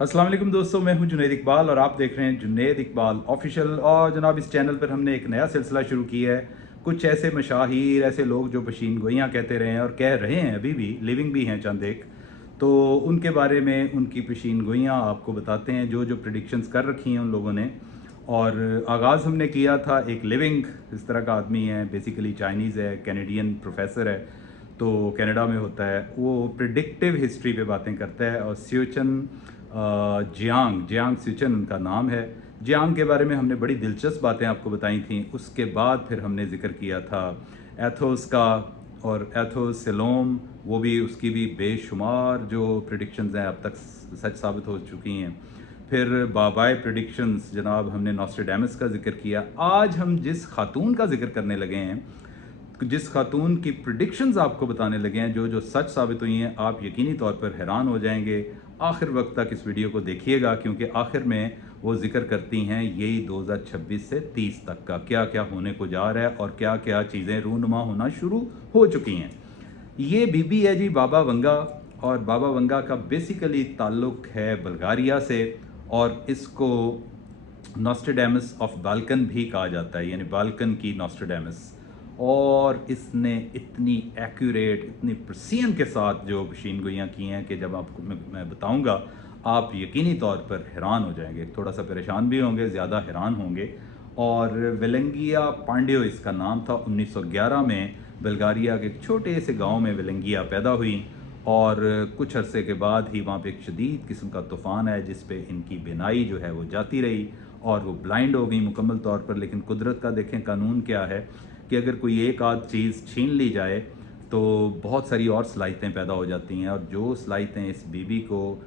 अस्सलाम वालेकुम दोस्तों, मैं हूं जुनैद इकबाल और आप देख रहे हैं जुनैद इकबाल ऑफिशियल। और जनाब इस चैनल पर हमने एक नया सिलसिला शुरू किया है। कुछ ऐसे मशाहिर, ऐसे लोग जो पेशीन गोइयाँ कहते रहे हैं और कह रहे हैं, अभी भी लिविंग भी हैं चंद एक, तो उनके बारे में उनकी पेशीन गोइयाँ आपको बताते हैं, जो जो प्रिडिक्शंस कर रखी हैं उन लोगों ने। और आगाज़ हमने किया था एक लिविंग इस तरह का आदमी है, बेसिकली चाइनीज़ है, कैनेडियन प्रोफेसर है, तो कनाडा में होता है। वो प्रिडिक्टिव हिस्ट्री पे बातें करता है और स्यूचन जियांग जियांग स्यूचन उनका नाम है। जियांग के बारे में हमने बड़ी दिलचस्प बातें आपको बताई थी। उसके बाद फिर हमने जिक्र किया था एथोस का, और एथोस सेलोम, वो भी उसकी भी बेशुमार जो प्रिडिक्शंस हैं अब तक सच साबित हो चुकी हैं। फिर बाबाए प्रिडिक्शंस जनाब हमने नॉस्ट्रेडेमस का जिक्र किया। आज हम जिस खातून का जिक्र करने लगे हैं, जिस खातून की प्रिडिक्शंस आपको बताने लगे हैं, जो जो सच साबित हुई हैं, आप यकीनी तौर पर हैरान हो जाएंगे। आखिर वक्त तक इस वीडियो को देखिएगा, क्योंकि आखिर में वो जिक्र करती हैं यही 2026 से 30 तक का क्या क्या होने को जा रहा है और क्या क्या चीज़ें रूनुमा होना शुरू हो चुकी हैं। ये बीबी है जी बाबा वंगा, और बाबा वंगा का बेसिकली ताल्लुक है बल्गारिया से, और इसको नॉस्ट्रेडेमस ऑफ बाल्कन भी कहा जाता है, यानी बाल्कन की नॉस्ट्रेडेमस। और इसने इतनी एक्यूरेट, इतनी प्रिसीजन के साथ जो पेशीन गोइयाँ की हैं कि जब आपको मैं बताऊंगा, आप यकीनी तौर पर हैरान हो जाएंगे, थोड़ा सा परेशान भी होंगे, ज़्यादा हैरान होंगे। और वेलेंगिया पांडियो इसका नाम था। 1911 में बल्गारिया के एक छोटे से गांव में वेलेंगिया पैदा हुई, और कुछ अरसे के बाद ही वहाँ पे एक शदीद किस्म का तूफ़ान है, जिस पे इनकी बिनाई जो है वो जाती रही और वो ब्लाइंड हो गई मुकम्मल तौर पर। लेकिन कुदरत का देखें कानून क्या है कि अगर कोई एक आध चीज़ छीन ली जाए तो बहुत सारी और सलाहियतें पैदा हो जाती हैं। और जो सलाहियतें इस बीबी को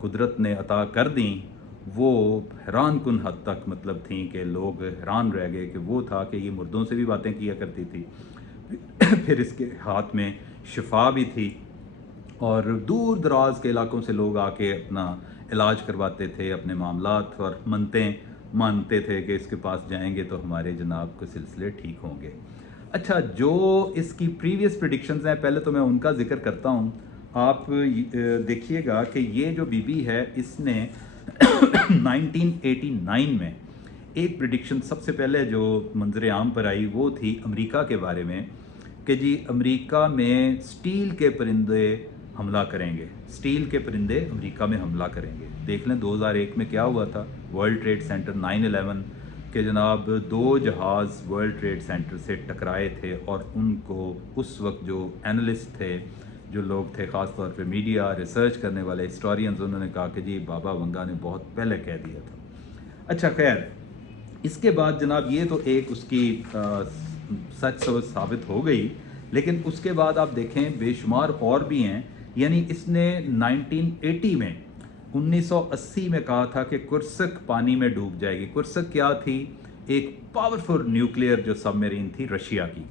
कुदरत ने अता कर दी, वो हैरान कुन हद तक मतलब थी कि लोग हैरान रह गए कि वो था कि ये मुर्दों से भी बातें किया करती थी। फिर इसके हाथ में शिफा भी थी, और दूर दराज के इलाकों से लोग आके अपना इलाज करवाते थे, अपने मामलात और मानते थे कि इसके पास जाएंगे तो हमारे जनाब के सिलसिले ठीक होंगे। अच्छा, जो इसकी प्रीवियस प्रिडिक्शंस हैं, पहले तो मैं उनका जिक्र करता हूँ। आप देखिएगा कि ये जो बीबी है, इसने 1989 में एक प्रिडिक्शन सबसे पहले जो मंजर आम पर आई, वो थी अमेरिका के बारे में, कि जी अमेरिका में स्टील के परिंदे हमला करेंगे, स्टील के परिंदे अमेरिका में हमला करेंगे। देख लें 2001 में क्या हुआ था, वर्ल्ड ट्रेड सेंटर 9/11 के जनाब 2 जहाज़ वर्ल्ड ट्रेड सेंटर से टकराए थे, और उनको उस वक्त जो एनालिस्ट थे, जो लोग थे, ख़ास तौर पे मीडिया रिसर्च करने वाले हिस्टोरियंस, उन्होंने कहा कि जी बाबा वंगा ने बहुत पहले कह दिया था। अच्छा खैर, इसके बाद जनाब ये तो एक उसकी सच साबित हो गई, लेकिन उसके बाद आप देखें बेशुमार और भी हैं। यानी इसने 1980 में 1980 में कहा था कि कुर्सक पानी में डूब जाएगी। कुर्सक क्या थी? एक पावरफुल न्यूक्लियर जो सबमरीन थी रशिया की।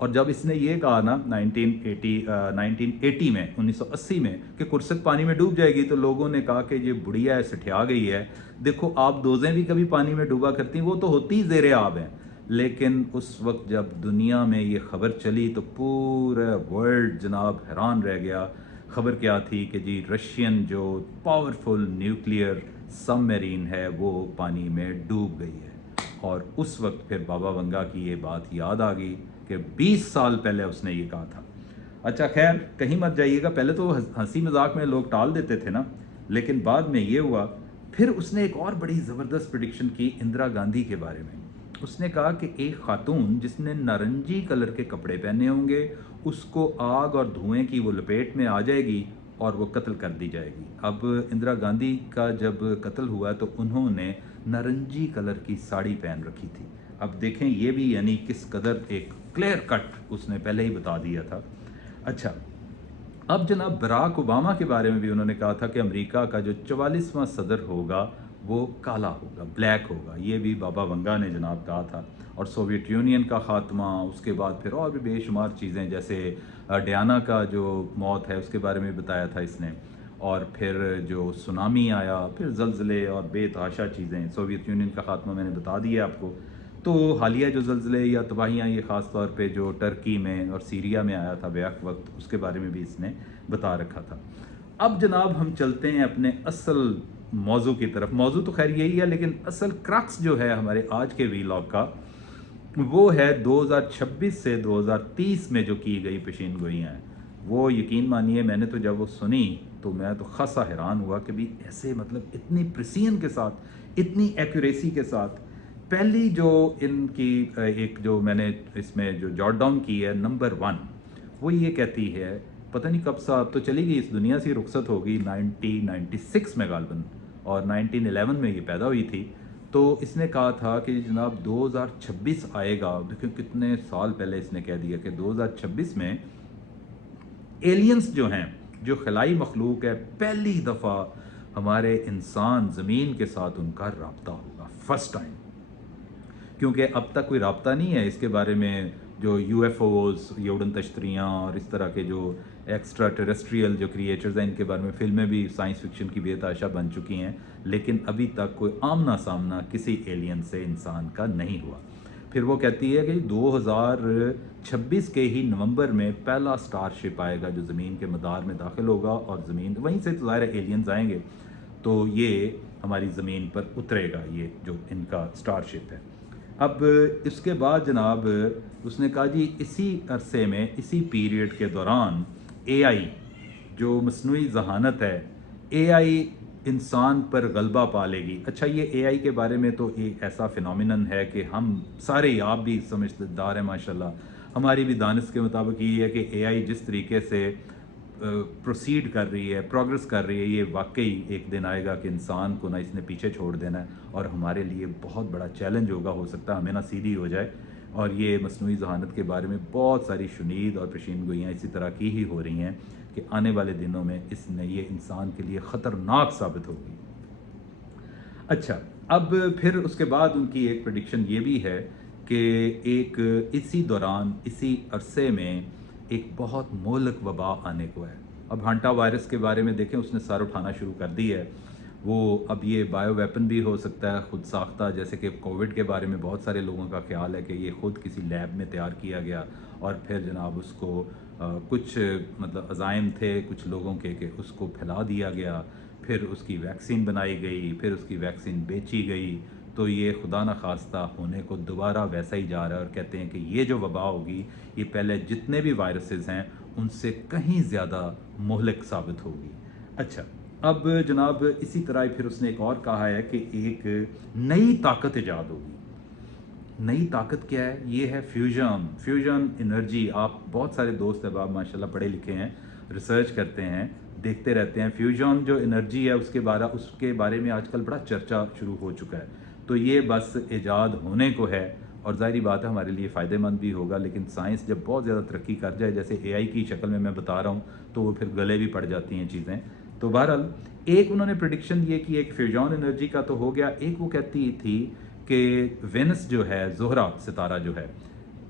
और जब इसने ये कहा ना 1980 में, 1980 में, कि कुर्सक पानी में डूब जाएगी, तो लोगों ने कहा कि ये बुढ़िया है, सठिया गई है। देखो, आप दोजें भी कभी पानी में डूबा करती, वो तो होती ही ज़ेरे आब हैं। लेकिन उस वक्त जब दुनिया में ये खबर चली तो पूरा वर्ल्ड जनाब हैरान रह गया। खबर क्या थी कि जी रशियन जो पावरफुल न्यूक्लियर सबमरीन है वो पानी में डूब गई है। और उस वक्त फिर बाबा वंगा की ये बात याद आ गई कि 20 साल पहले उसने ये कहा था। अच्छा खैर, कहीं मत जाइएगा, पहले तो हंसी मजाक में लोग टाल देते थे ना, लेकिन बाद में ये हुआ। फिर उसने एक और बड़ी ज़बरदस्त प्रिडिक्शन की इंदिरा गांधी के बारे में। उसने कहा कि एक खातून जिसने नारंगी कलर के कपड़े पहने होंगे, उसको आग और धुएं की वो लपेट में आ जाएगी और वो कत्ल कर दी जाएगी। अब इंदिरा गांधी का जब कत्ल हुआ तो उन्होंने नारंगी कलर की साड़ी पहन रखी थी। अब देखें ये भी यानी किस कदर एक क्लियर कट उसने पहले ही बता दिया था। अच्छा, अब जनाब बराक ओबामा के बारे में भी उन्होंने कहा था कि अमेरिका का जो 44वां सदर होगा वो काला होगा, ब्लैक होगा। ये भी बाबा वंगा ने जनाब कहा था। और सोवियत यूनियन का ख़ात्मा, उसके बाद फिर और भी बेशुमार चीज़ें, जैसे डियाना का जो मौत है उसके बारे में बताया था इसने। और फिर जो सुनामी आया, फिर ज़लज़ले और बेतहाशा चीज़ें। सोवियत यूनियन का ख़ात्मा मैंने बता दिया आपको। तो हालिया जो ज़लज़ले या तबाहियाँ, ये ख़ास तौर पे जो टर्की में और सीरिया में आया था बैक वक्त, उसके बारे में भी इसने बता रखा था। अब जनाब हम चलते हैं अपने असल मौजू की तरफ। मौजू तो खैर यही है, लेकिन असल क्रक्स जो है हमारे आज के वीलॉग का वो है 2026 से 2030 में जो की गई पेशीन गोइयाँ हैं। वो यकीन मानिए, मैंने तो जब वो सुनी तो मैं तो खासा हैरान हुआ कि भी ऐसे मतलब इतनी प्रिसीजन के साथ, इतनी एक्यूरेसी के साथ। पहली जो इनकी एक जो मैंने इसमें जो जॉट डाउन की है, नंबर 1, वो ये कहती है, पता नहीं कब सा अब तो चली गई इस दुनिया से, रुखसत होगी 1996 में गालबन, और 1911 में ये पैदा हुई थी। तो इसने कहा था कि जनाब 2026 आएगा। देखो कितने साल पहले इसने कह दिया कि 2026 में एलियंस जो हैं, जो खलाई मखलूक है, पहली दफ़ा हमारे इंसान ज़मीन के साथ उनका रब्ता होगा, फर्स्ट टाइम। क्योंकि अब तक कोई रब्ता नहीं है इसके बारे में। जो यूएफओज, ये उड़न तश्तरियाँ और इस तरह के जो एक्स्ट्रा टेरेस्ट्रियल जो क्रिएचर्स हैं, इनके बारे में फ़िल्में भी साइंस फिक्शन की बेतहाशा बन चुकी हैं, लेकिन अभी तक कोई आमना सामना किसी एलियन से इंसान का नहीं हुआ। फिर वो कहती है कि 2026 के ही नवंबर में पहला स्टारशिप आएगा जो ज़मीन के मदार में दाखिल होगा, और ज़मीन वहीं से तो ज़ाहिर एलियंस आएंगे, तो ये हमारी ज़मीन पर उतरेगा, ये जो इनका स्टारशिप है। अब इसके बाद जनाब उसने कहा जी इसी अरसे में, इसी पीरियड के दौरान एआई जो मसनूई ज़हानत है, एआई इंसान पर गलबा पा लेगी। अच्छा, ये एआई के बारे में तो एक ऐसा फिनोमिनन है कि हम सारे, आप भी समझदार हैं माशाल्लाह, हमारी भी दानिश के मुताबिक ये है कि एआई जिस तरीके से प्रोसीड कर रही है, प्रोग्रेस कर रही है, ये वाकई एक दिन आएगा कि इंसान को ना इसने पीछे छोड़ देना है, और हमारे लिए बहुत बड़ा चैलेंज होगा। हो सकता है हमें ना सीधी हो जाए। और ये मसनूई ज़हानत के बारे में बहुत सारी शुनीद और पेशीन गोइयाँ इसी तरह की ही हो रही हैं कि आने वाले दिनों में इसने ये इंसान के लिए ख़तरनाक साबित होगी। अच्छा, अब फिर उसके बाद उनकी एक प्रेडिक्शन ये भी है कि एक इसी दौरान, इसी अरसे में एक बहुत मोहलक वबा आने को है। अब हांटा वायरस के बारे में देखें, उसने सर उठाना शुरू कर दी है। वो अब ये बायो वेपन भी हो सकता है, खुद साख्ता, जैसे कि कोविड के बारे में बहुत सारे लोगों का ख्याल है कि ये खुद किसी लैब में तैयार किया गया, और फिर जनाब उसको कुछ मतलब अज़ाइम थे कुछ लोगों के कि उसको फैला दिया गया, फिर उसकी वैक्सीन बनाई गई, फिर उसकी वैक्सीन बेची गई। तो ये खुदा न खास्ता होने को दोबारा वैसा ही जा रहा है, और कहते हैं कि ये जो वबा होगी ये पहले जितने भी वायरसेस हैं उनसे कहीं ज़्यादा मोहलिक साबित होगी। अच्छा, अब जनाब इसी तरह फिर उसने एक और कहा है कि एक नई ताकत ईजाद होगी। नई ताकत क्या है? ये है फ्यूजन एनर्जी। आप बहुत सारे दोस्त अहबाब माशाल्लाह पढ़े लिखे हैं, रिसर्च करते हैं, देखते रहते हैं। फ्यूजन जो एनर्जी है उसके बारे में आजकल बड़ा चर्चा शुरू हो चुका है। तो ये बस ईजाद होने को है, और ज़ाहिरी बात है हमारे लिए फ़ायदेमंद भी होगा। लेकिन साइंस जब बहुत ज़्यादा तरक्की कर जाए, जैसे एआई की शक्ल में मैं बता रहा हूँ, तो वो फिर गले भी पड़ जाती हैं चीज़ें। तो बहरहाल एक उन्होंने प्रेडिक्शन ये की, एक फ्यूजन एनर्जी का तो हो गया। एक वो कहती थी कि वेनस जो है, ज़ोहरा सितारा जो है,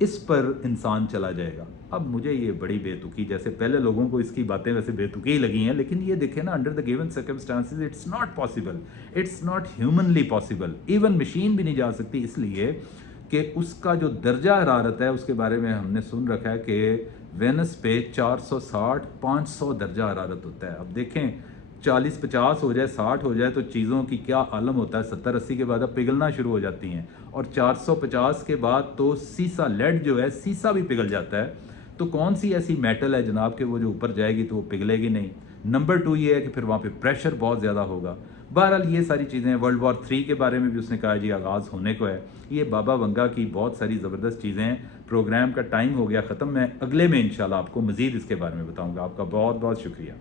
इस पर इंसान चला जाएगा। अब मुझे ये बड़ी बेतुकी, जैसे पहले लोगों को इसकी बातें वैसे बेतुकी ही लगी हैं, लेकिन ये देखें ना, under the given circumstances it's not possible, it's not humanly possible. Even machine भी नहीं जा सकती, इसलिए कि उसका जो दर्जा हरारत है उसके बारे में हमने सुन रखा है कि वेनस पे 460-500 दर्जा हरारत होता है। अब देखें 40-50 हो जाए, 60 हो जाए तो चीज़ों की क्या आलम होता है। 70-80 के बाद अब पिघलना शुरू हो जाती हैं, और 450 के बाद तो सीसा, लेड जो है, सीसा भी पिघल जाता है। तो कौन सी ऐसी मेटल है जनाब कि वो जो ऊपर जाएगी तो वो पिघलेगी नहीं। नंबर 2 ये है कि फिर वहाँ पे प्रेशर बहुत ज़्यादा होगा। बहरहाल ये सारी चीज़ें, वर्ल्ड वॉर 3 के बारे में भी उसने कहा जी आगाज़ होने को है। ये बाबा वंगा की बहुत सारी ज़बरदस्त चीज़ें हैं। प्रोग्राम का टाइम हो गया ख़त्म। मैं अगले में इंशाल्लाह आपको मज़ीद इसके बारे में बताऊँगा। आपका बहुत बहुत शुक्रिया।